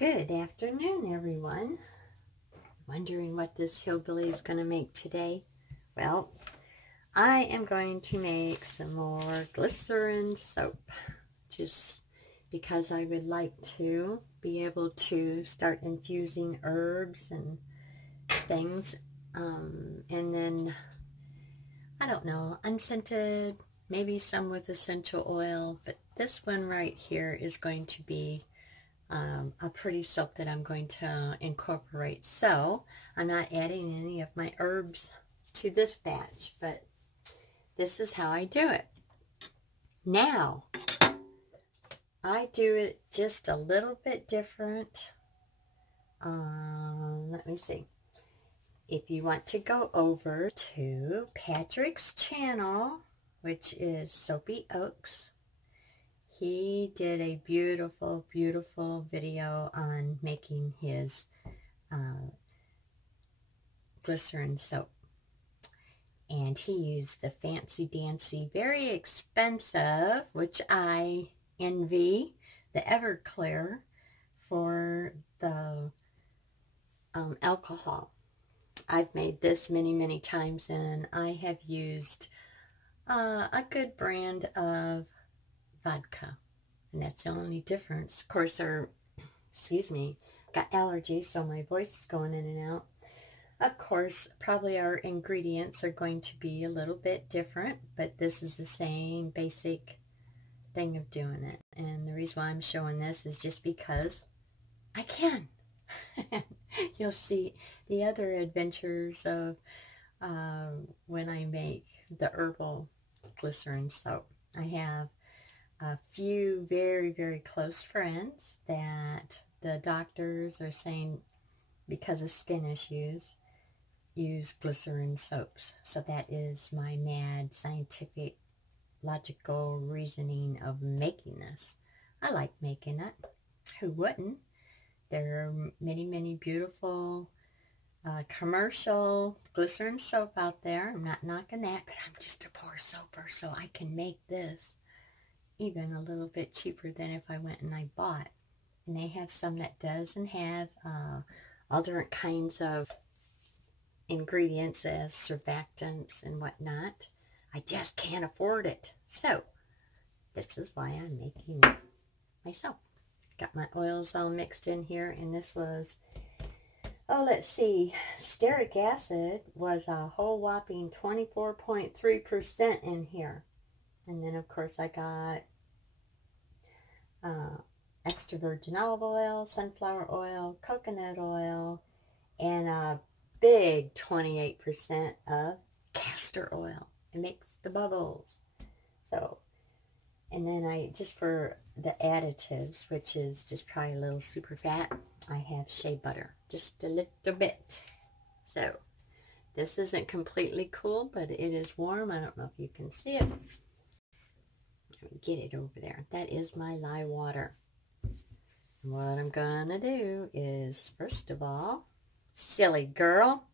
Good afternoon, everyone. Wondering what this hillbilly is going to make today? Well, I am going to make some more glycerin soap, just because I would like to be able to start infusing herbs and things, and then, I don't know, unscented, maybe some with essential oil, but this one right here is going to be a pretty soap that I'm going to incorporate. So I'm not adding any of my herbs to this batch, but this is how I do it. Now, I do it just a little bit different. Let me see. If you want to go over to Patrick's channel, which is Soapy Oaks, he did a beautiful, beautiful video on making his glycerin soap. And he used the fancy dancy, very expensive, which I envy, the Everclear for the alcohol. I've made this many, many times, and I have used a good brand of vodka, and that's the only difference. Of course, excuse me, got allergies, so my voice is going in and out. Of course, probably our ingredients are going to be a little bit different, but this is the same basic thing of doing it. And the reason why I'm showing this is just because I can. You'll see the other adventures of when I make the herbal glycerin soap. I have a few very, very close friends that the doctors are saying, because of skin issues, use glycerin soaps. So that is my mad scientific logical reasoning of making this. I like making it. Who wouldn't? There are many, many beautiful commercial glycerin soap out there. I'm not knocking that, but I'm just a poor soaper, so I can make this even a little bit cheaper than if I went and I bought. And they have some that doesn't have all different kinds of ingredients as surfactants and whatnot. I just can't afford it. So this is why I'm making it myself. Got my oils all mixed in here, and this was, oh, let's see, stearic acid was a whole whopping 24.3% in here. And then, of course, I got extra virgin olive oil, sunflower oil, coconut oil, and a big 28% of castor oil. It makes the bubbles. So, and then I, just for the additives, which is just probably a little super fat, I have shea butter, just a little bit. So, this isn't completely cool, but it is warm. I don't know if you can see it. Get it over there. That is my lye water. And what I'm gonna do is, first of all, silly girl,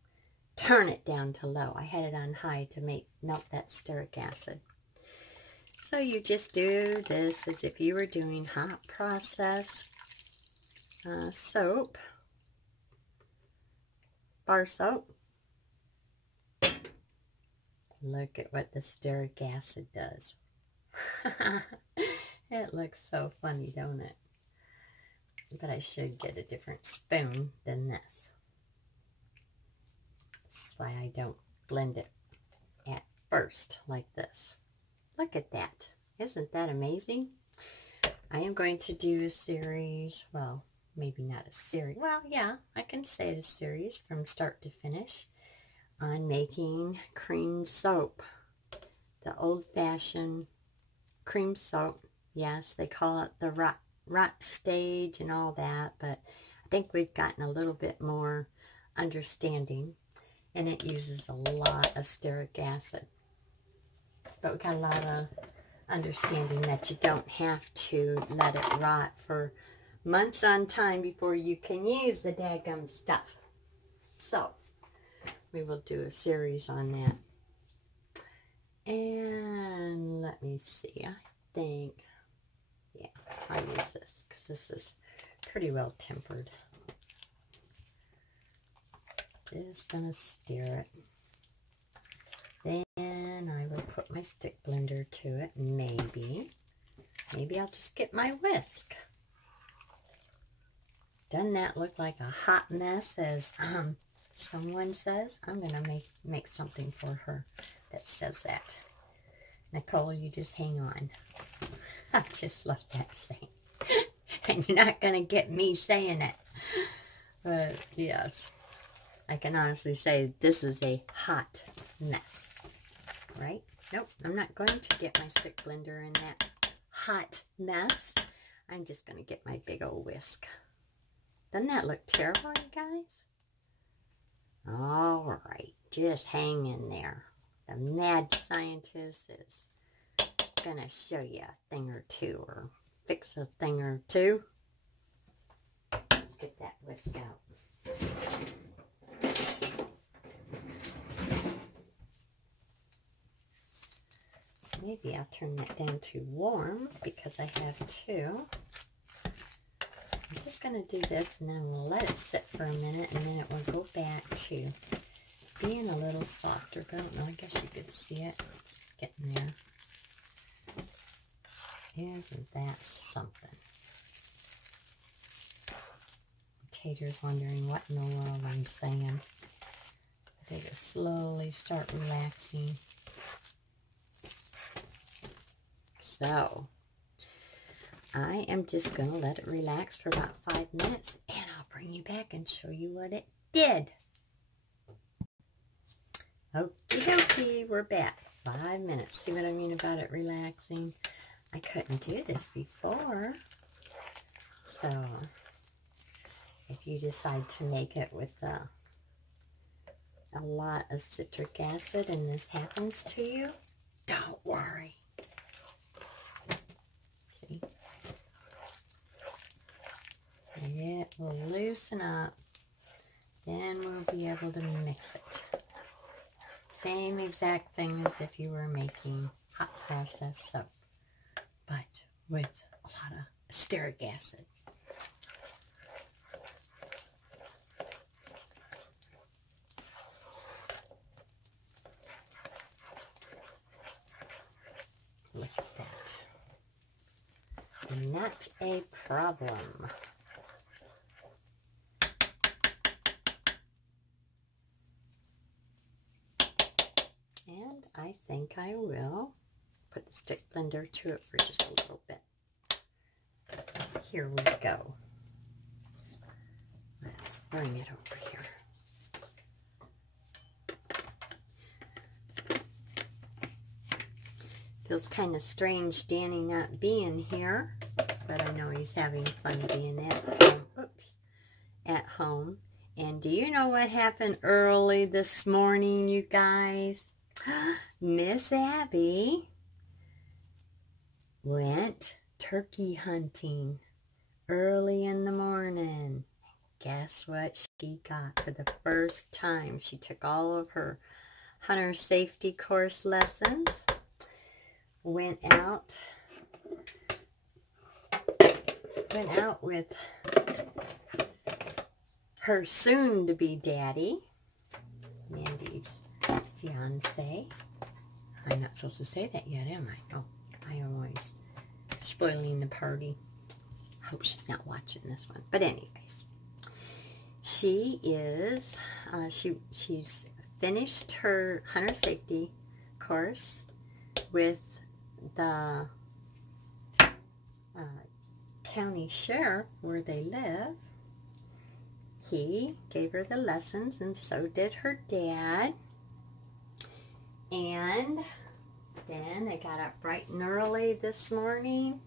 turn it down to low. I had it on high to melt that stearic acid. So you just do this as if you were doing hot process soap, bar soap. Look at what the stearic acid does. It looks so funny, don't it? But I should get a different spoon than this. That's why I don't blend it at first like this. Look at that. Isn't that amazing? I am going to do a series, well, maybe not a series. Well, yeah, I can say it a series from start to finish on making cream soap. The old-fashioned cream soap. Yes, they call it the rot stage and all that, but I think we've gotten a little bit more understanding, and it uses a lot of stearic acid. But we got a lot of understanding that you don't have to let it rot for months on time before you can use the daggum stuff. So, we will do a series on that. And let me see, I think, yeah, I'll use this because this is pretty well tempered. Just gonna stir it. Then I will put my stick blender to it. Maybe I'll just get my whisk. Doesn't that look like a hot mess, as someone says? I'm gonna make something for her that says that. Nicole, you just hang on. I just love that saying. And you're not gonna get me saying it. But yes, I can honestly say this is a hot mess. Right? Nope, I'm not going to get my stick blender in that hot mess. I'm just going to get my big old whisk. Doesn't that look terrible, you guys? All right, just hang in there. The mad scientist is going to show you a thing or two, or fix a thing or two. Let's get that whisk out. Maybe I'll turn that down to warm because I have two. I'm just going to do this and then we'll let it sit for a minute, and then it will go back to being a little softer. But I don't know, I guess you could see it. It's getting there. Isn't that something? Tater's wondering what in the world I'm saying. They just slowly start relaxing. So, I am just going to let it relax for about 5 minutes, and I'll bring you back and show you what it did. Okie dokie, we're back. 5 minutes. See what I mean about it relaxing? I couldn't do this before. So, if you decide to make it with a lot of citric acid and this happens to you, don't worry. It will loosen up, then we'll be able to mix it. Same exact thing as if you were making hot processed soap, but with a lot of stearic acid. Look at that. Not a problem. And I think I will put the stick blender to it for just a little bit. So here we go. Let's bring it over here. Feels kind of strange Danny not being here, but I know he's having fun being at home. Oops, at home. And do you know what happened early this morning, you guys? Miss Abby went turkey hunting early in the morning. Guess what she got for the first time? She took all of her hunter safety course lessons, went out with her soon-to-be daddy, Mandy's fiance. I'm not supposed to say that yet, am I? Oh, I am always spoiling the party. Hope she's not watching this one. But anyways, she is, she's finished her hunter safety course with the county sheriff where they live. He gave her the lessons, and so did her dad. And then they got up bright and early this morning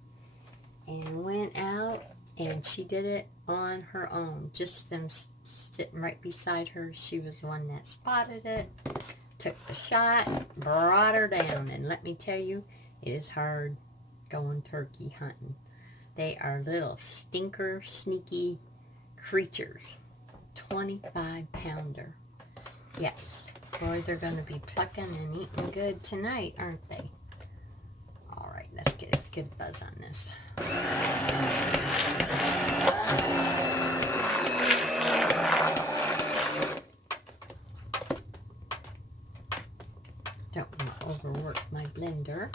and went out, and she did it on her own. Just them sitting right beside her. She was the one that spotted it, took the shot, brought her down. And let me tell you, it is hard going turkey hunting. They are little stinker, sneaky creatures. 25-pounder. Yes. Boy, they're going to be plucking and eating good tonight, aren't they? All right, let's get a good buzz on this. Don't want to overwork my blender.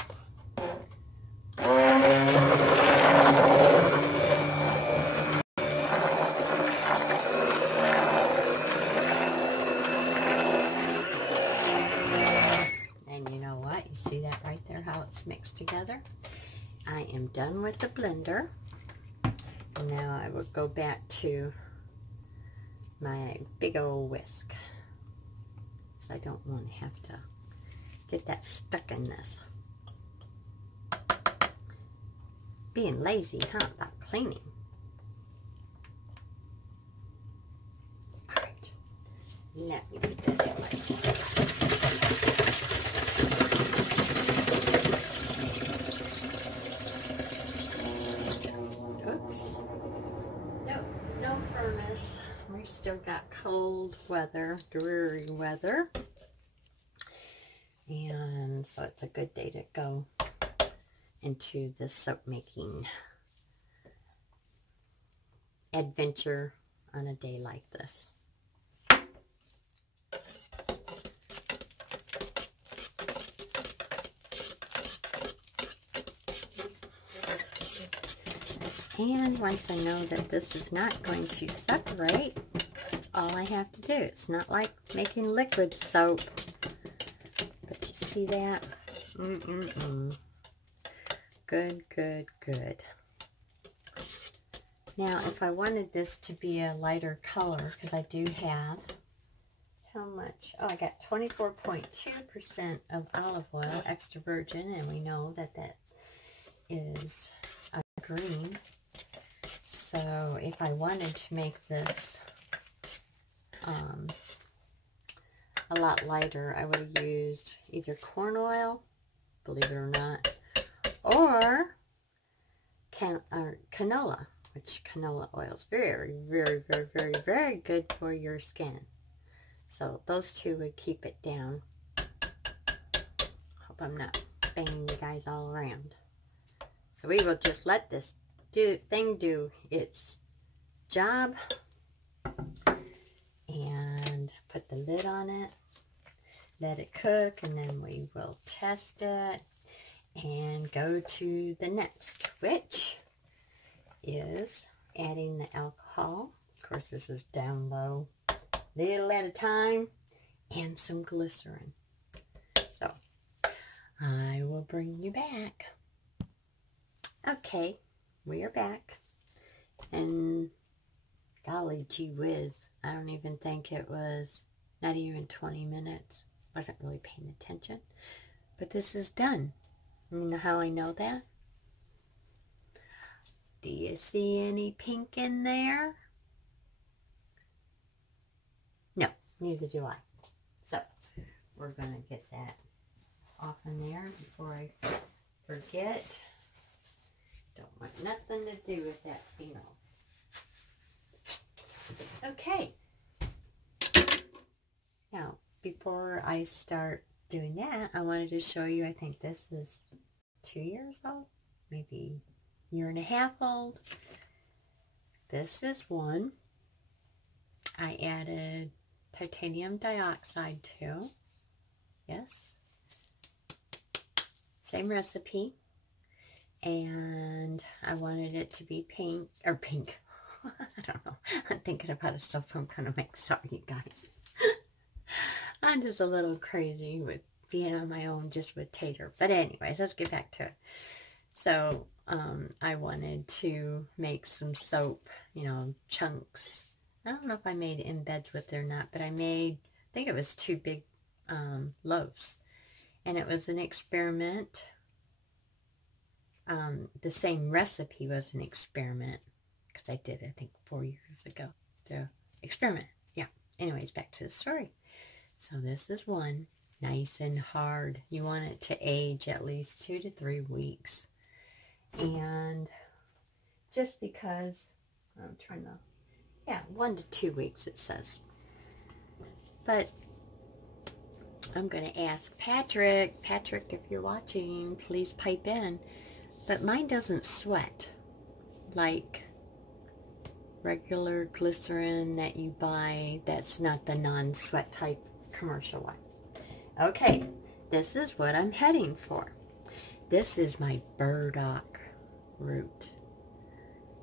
And you know what? You see that right there, how it's mixed together? I am done with the blender. And now I will go back to my big old whisk, because I don't want to have to get that stuck in this. Being lazy, huh, about cleaning. Alright, let me put that in my oops. No furnace. We still got cold weather, dreary weather. And so it's a good day to go into the soap making adventure on a day like this. And once I know that this is not going to separate, that's all I have to do. It's not like making liquid soap. But you see that? Good, good, good. Now, if I wanted this to be a lighter color, because I do have, how much? Oh, I got 24.2% of olive oil, extra virgin, and we know that that is a green. So if I wanted to make this a lot lighter, I would have used either corn oil, believe it or not, or canola, which canola oil is very, very, very, very, very good for your skin. So those two would keep it down. Hope I'm not banging you guys all around. So we will just let this thing do its job and put the lid on it, let it cook, and then we will test it and go to the next, which is adding the alcohol. Of course, this is down low, little at a time, and some glycerin. So I will bring you back. Okay, we are back, and golly gee whiz, I don't even think it was not even 20 minutes. Wasn't really paying attention, but this is done. You know how I know that? Do you see any pink in there? No, neither do I. So we're gonna get that off in there before I forget. Don't want nothing to do with that phenol. Okay. Now, before I start doing that, I wanted to show you, I think this is 2 years old, maybe a year and a half old. This is one I added titanium dioxide to. Yes. Same recipe. And I wanted it to be pink, or pink. I don't know. I'm thinking about a soap I'm going to make. Sorry, you guys. I'm just a little crazy with being on my own just with Tater. But anyways, let's get back to it. So, I wanted to make some soap, you know, chunks. I don't know if I made embeds with it or not, but I think it was 2 big loaves. And it was an experiment. The same recipe was an experiment, because I did, I think, 4 years ago. The experiment, yeah. Anyways, back to the story. So this is one, nice and hard. You want it to age at least 2 to 3 weeks. And just because, I'm trying to, yeah, 1 to 2 weeks it says. But I'm going to ask Patrick, if you're watching, please pipe in. But mine doesn't sweat like regular glycerin that you buy. That's not the non-sweat type commercial ones. Okay, this is what I'm heading for. This is my burdock root.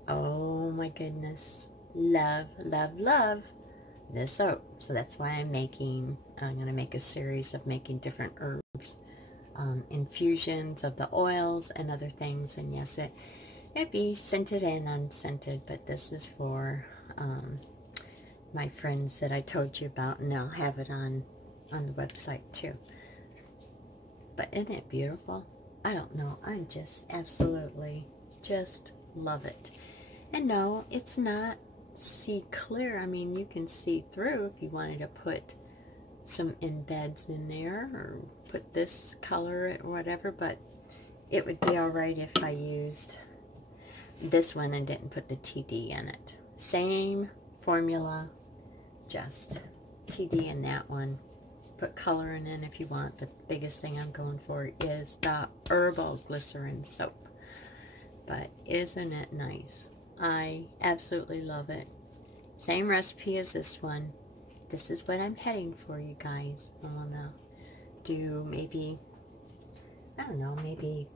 Oh my goodness. Love, love, love this soap. So that's why I'm going to make a series of making different herbs, infusions of the oils and other things. And yes, it'd be scented and unscented, but this is for my friends that I told you about, and I'll have it on the website too. But isn't it beautiful? I don't know. I'm just absolutely just love it. And no, it's not see clear. I mean, you can see through if you wanted to put some embeds in there or put this color or whatever, but it would be alright if I used this one and didn't put the TD in it. Same formula, just TD in that one. Put coloring in if you want, but the biggest thing I'm going for is the herbal glycerin soap. But isn't it nice? I absolutely love it. Same recipe as this one. This is what I'm heading for, you guys. I'm gonna do maybe, I don't know, maybe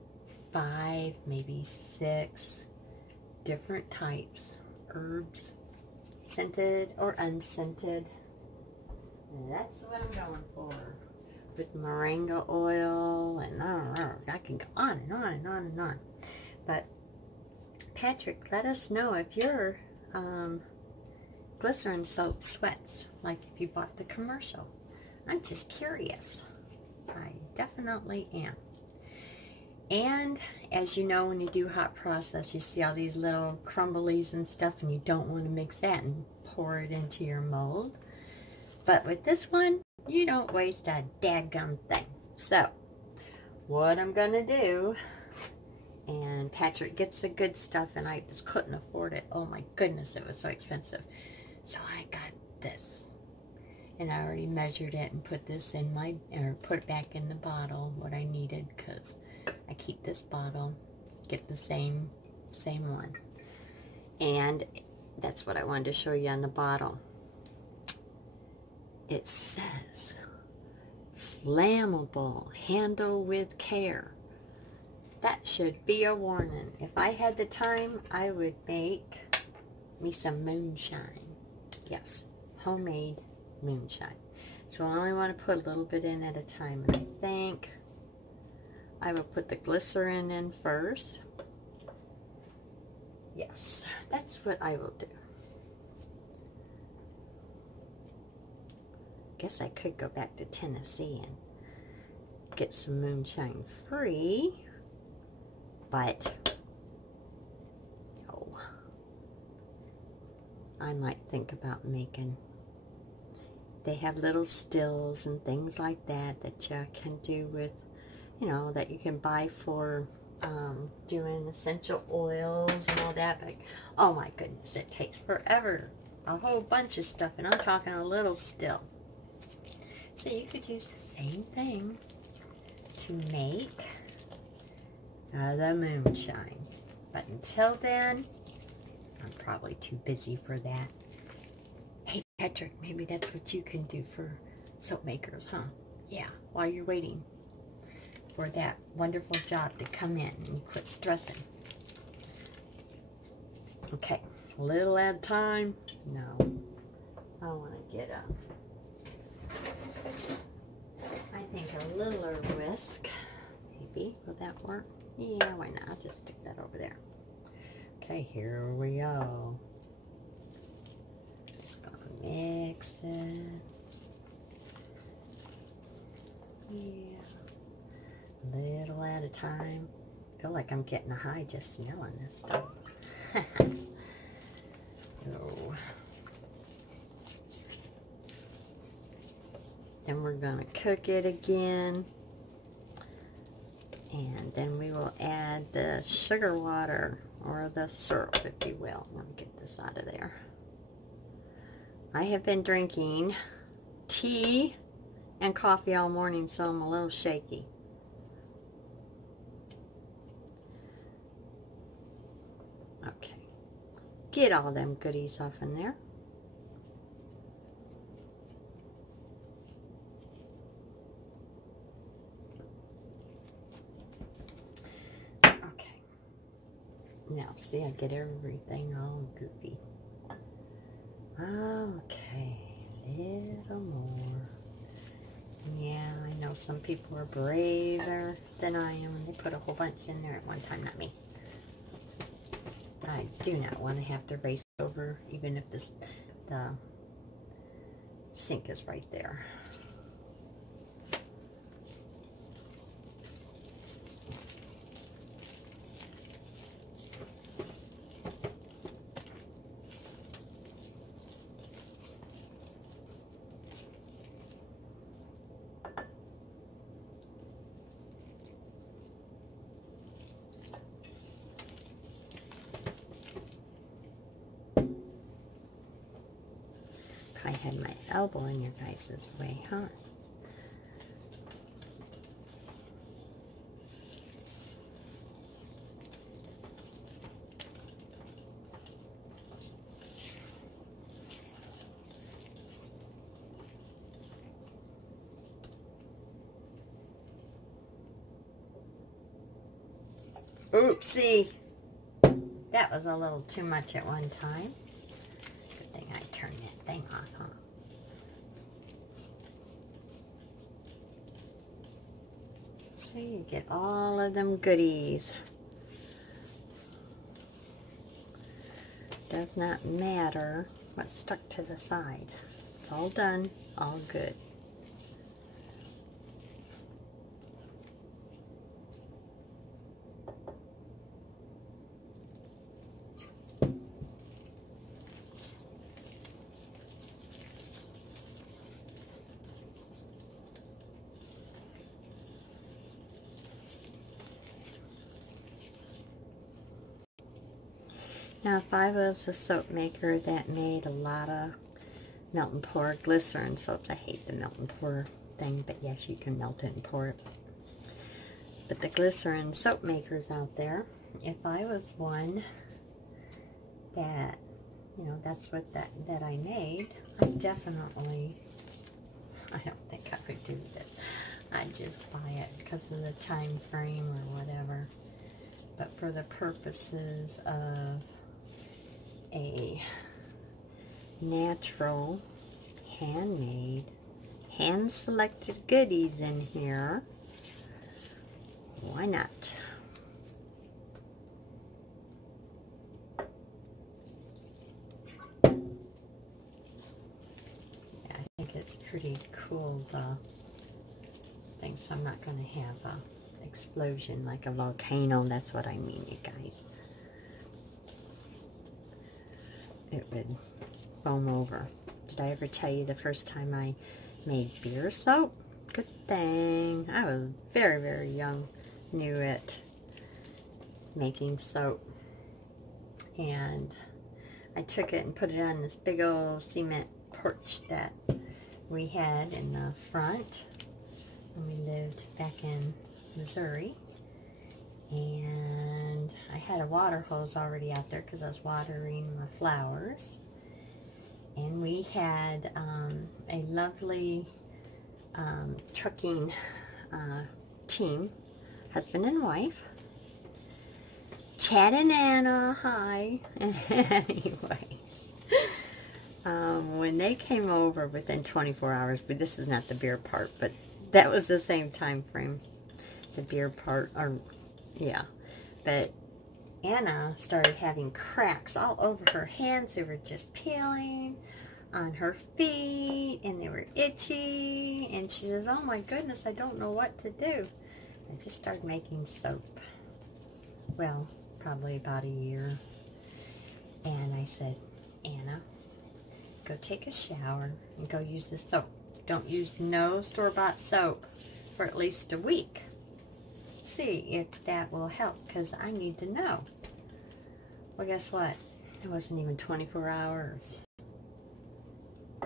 5, maybe 6 different types, herbs, scented or unscented. And that's what I'm going for. With moringa oil, and I can go on and on and on and on. But Patrick, let us know if your glycerin soap sweats like if you bought the commercial. I'm just curious. I definitely am. And as you know, when you do hot process, you see all these little crumblies and stuff, and you don't want to mix that and pour it into your mold. But with this one, you don't waste a daggum thing. So, what I'm going to do, and Patrick gets the good stuff, and I just couldn't afford it. Oh my goodness, it was so expensive. So I got this. And I already measured it and put this in my, or put it back in the bottle, what I needed, because I keep this bottle, get the same one. And that's what I wanted to show you on the bottle. It says, flammable, handle with care. That should be a warning. If I had the time, I would make me some moonshine. Yes, homemade moonshine. So I only want to put a little bit in at a time. And I think I will put the glycerin in first. Yes, that's what I will do. Guess I could go back to Tennessee and get some moonshine free, but no. I might think about making, they have little stills and things like that that you can do with, you know, that you can buy for doing essential oils and all that. But oh my goodness, it takes forever. A whole bunch of stuff, and I'm talking a little still. So you could use the same thing to make the moonshine. But until then, I'm probably too busy for that. Hey, Patrick, maybe that's what you can do for soap makers, huh? Yeah, while you're waiting for that wonderful job to come in and you quit stressing. Okay, a little at a time. No, I want to get up. I think a little whisk, maybe. Will that work? Yeah, why not? I'll just stick that over there. Okay, here we go. Just gonna mix it. Yeah. A little at a time. I feel like I'm getting a high just smelling this stuff. So. Then we're going to cook it again, and then we will add the sugar water, or the syrup, if you will. Let me get this out of there. I have been drinking tea and coffee all morning, so I'm a little shaky. Okay. get all them goodies off in there. Okay. Now, see, I get everything all goofy. Okay, a little more. Yeah, I know some people are braver than I am, and they put a whole bunch in there at one time, not me. I do not want to have to race over, even if the sink is right there. I had my elbow in your guys' way, huh? Oopsie! That was a little too much at one time. Good thing I turned that thing off, huh? So you get all of them goodies. Does not matter what's stuck to the side. It's all done, all good. Now, if I was a soap maker that made a lot of melt and pour glycerin soaps, I hate the melt and pour thing, but yes, you can melt it and pour it. But the glycerin soap makers out there, if I was one that, you know, that's what that I made, I definitely, I don't think I would do this. I'd just buy it because of the time frame or whatever. But for the purposes of a natural, handmade, hand-selected goodies in here, why not? Yeah, I think it's pretty cool, the thing, so I'm not going to have a explosion like a volcano. That's what I mean, you guys. It would foam over. Did I ever tell you the first time I made beer soap? Good thing I was very, very young, knew it, making soap. And I took it and put it on this big old cement porch that we had in the front when we lived back in Missouri. And I had a water hose already out there because I was watering my flowers. And we had a lovely trucking team, husband and wife. Chad and Anna, hi. Anyway, when they came over within 24 hours, but this is not the beer part, but that was the same time frame. The beer part, or yeah, but Anna started having cracks all over her hands. They were just peeling on her feet, and they were itchy, and she says, oh my goodness, I don't know what to do. I just started making soap. Well, probably about a year. And I said, Anna, go take a shower and go use the soap. Don't use no store-bought soap for at least a week. See if that will help, because I need to know. Well, guess what? It wasn't even 24 hours.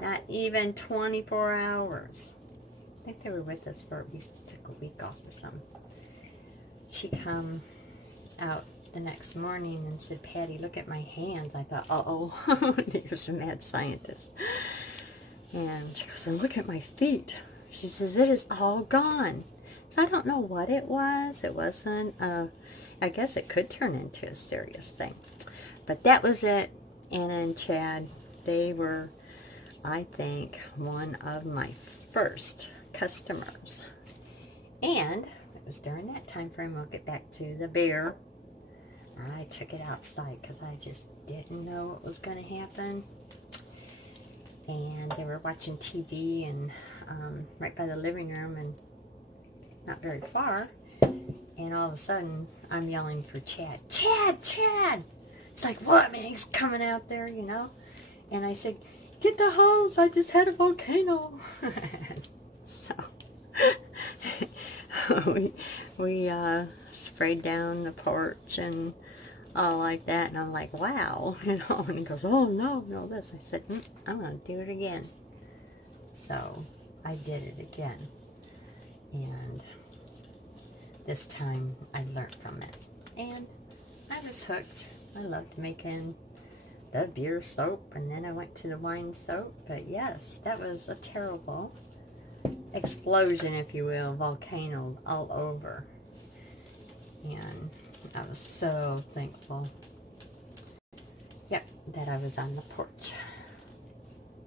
Not even 24 hours. I think they were with us for, we took a week off or something. She come out the next morning and said, Patty, look at my hands. I thought, uh-oh, here's a mad scientist. And she goes, and look at my feet. She says, it is all gone. So I don't know what it was. It wasn't, I guess it could turn into a serious thing. But that was it. Anna and Chad, they were, I think, one of my first customers. And it was during that time frame, we'll get back to the bear. I took it outside because I just didn't know what was going to happen. And they were watching TV and right by the living room and not very far. And all of a sudden, I'm yelling for Chad. Chad! Chad! It's like, what, man? He's coming out there, you know? And I said, get the hose. I just had a volcano. So, we sprayed down the porch and all like that. And I'm like, wow. You know? And he goes, oh, no, this. I said, I'm going to do it again. So, I did it again. And this time, I learned from it. And I was hooked. I loved making the beer soap, and then I went to the wine soap. But yes, that was a terrible explosion, if you will, volcano all over. And I was so thankful, yep, that I was on the porch.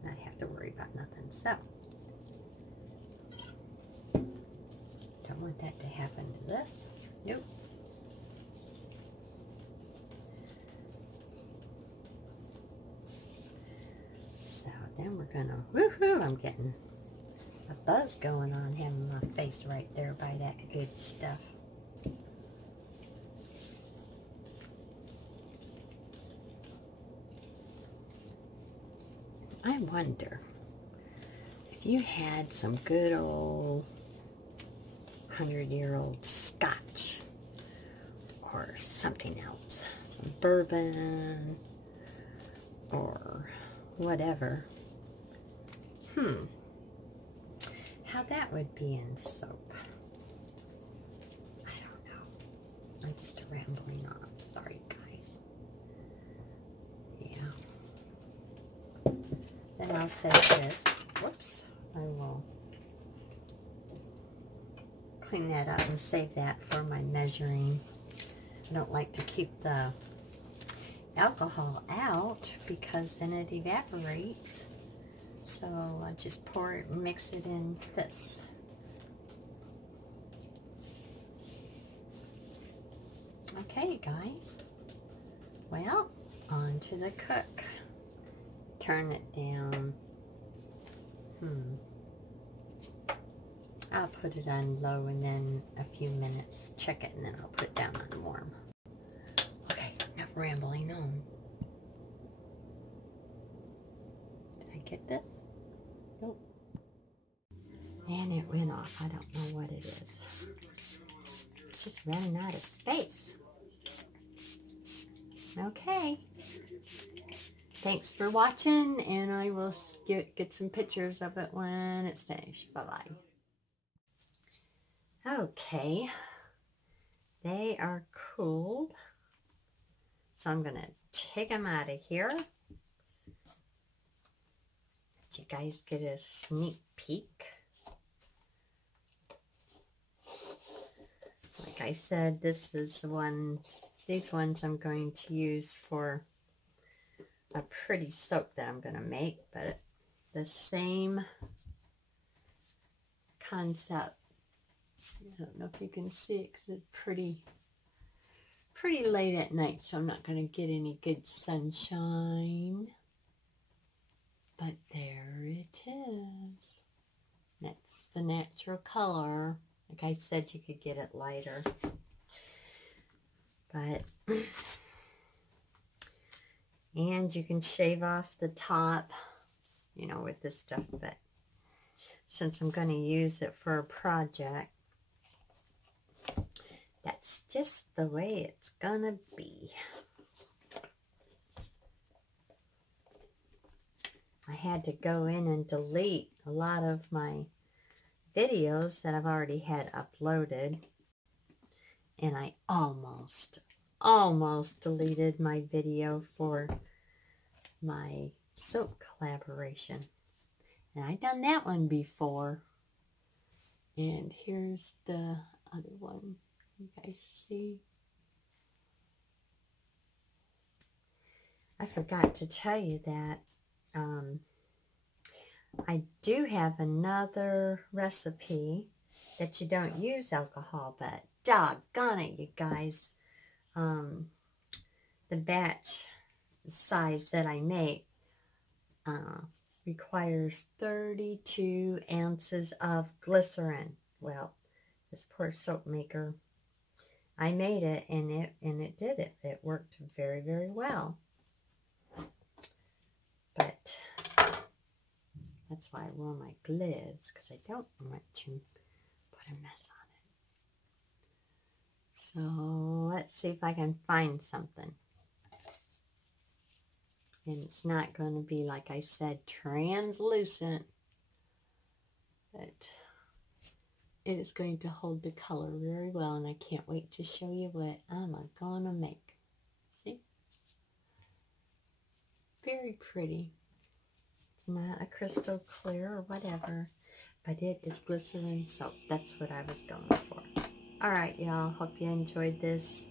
Not have to worry about nothing. So, don't want that to happen to this. Nope. So then we're gonna, woohoo, I'm getting a buzz going on, having my face right there by that good stuff. I wonder if you had some good old 100-year-old scotch or something else, some bourbon or whatever, how that would be in soap. I don't know. I'm just rambling on. Sorry, guys. Yeah. Then I'll say this. Whoops. I will clean that up and save that for my measuring. I don't like to keep the alcohol out because then it evaporates. So I just pour it and mix it in this. Okay, guys. Well, on to the cook. Turn it down. I'll put it on low and then a few minutes check it and then I'll put it down on warm. Okay, enough rambling on. Did I get this? Nope. And it went off. I don't know what it is. It's just running out of space. Okay. Thanks for watching, and I will get some pictures of it when it's finished. Bye-bye. Okay. They are cooled. So I'm going to take them out of here. Let you guys get a sneak peek. Like I said, this is these ones I'm going to use for a pretty soap that I'm going to make, but the same concept. I don't know if you can see it because it's pretty late at night, so I'm not going to get any good sunshine. But there it is. That's the natural color. Like I said, you could get it lighter. But, and you can shave off the top, you know, with this stuff. But since I'm going to use it for a project, that's just the way it's going to be. I had to go in and delete a lot of my videos that I've already had uploaded. And I almost almost deleted my video for my soap collaboration. And I've done that one before. And here's the other one. You guys see? I forgot to tell you that I do have another recipe that you don't use alcohol, but doggone it, you guys. The batch size that I make requires 32 ounces of glycerin. Well, this poor soap maker, I made it and it did it. It worked very, very well. But that's why I wore my gloves, because I don't want to put a mess on it. So let's see if I can find something. And it's not going to be, like I said, translucent, but it is going to hold the color very well, and I can't wait to show you what I'm going to make. See? Very pretty. It's not a crystal clear or whatever, but it is glycerin soap. That's what I was going for. All right, y'all. Hope you enjoyed this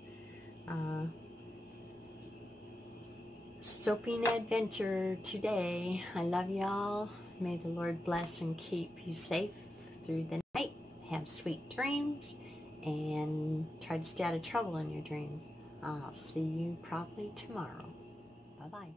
soaping adventure today. I love y'all. May the Lord bless and keep you safe through the night. Have sweet dreams and try to stay out of trouble in your dreams. I'll see you probably tomorrow. Bye-bye.